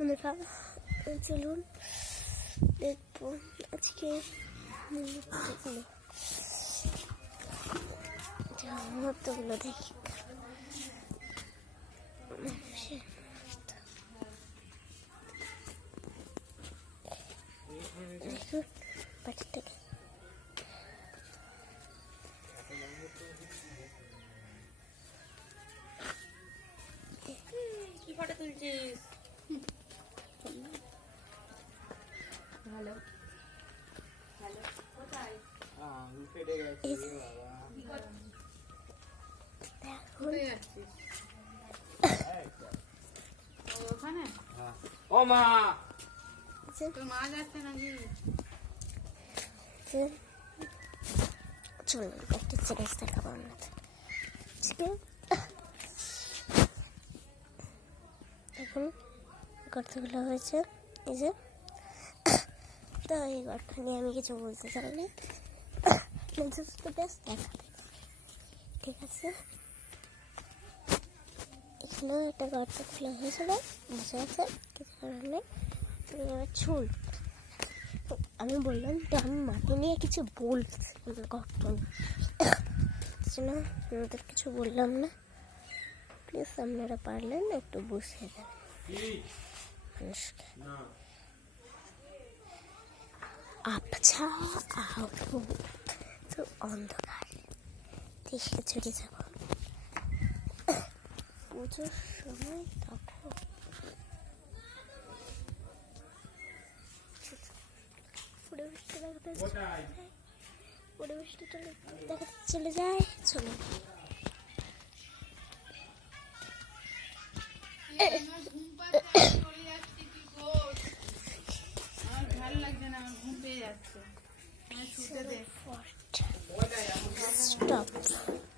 বন্ধুরা চলুন দেখবো আজকে মুহূর্তগুলো দেখি। দেখুন পাখিটাকে কি ফটো তুলছিস? ভালো ভালো কোথায় ফেটে গেছে ওখানে ও মা তোর মা যাচ্ছে নাকি? চলুন একটা জিনিস দেখাবো আপনাদের। এখন গর্তগুলো হয়েছে এই যে, তো এই গর্ত নিয়ে আমি কিছু বলতে চাই না, তো বেশ দেখাবে, ঠিক আছে? এখানেও একটা গর্ত খোলা হয়েছিল, বসে আছে কিছু কারণে ছুল। আমি বললাম তো আমি মাটি নিয়ে কিছু বলছি, গর্ত না আমাদের কিছু বললাম না, প্লিজ আপনারা পারলেন একটু বুঝিয়ে দেবেন মানুষকে। আবছা আলো তো অন্ধকার দেশে চলে যাব পুজোর সময়, তখন পরিবেশটা দেখাতে চলে যায়। চলো ভালো লাগছে না, আমার ঘুম পেয়ে যাচ্ছে। শুতে দে। স্টপ।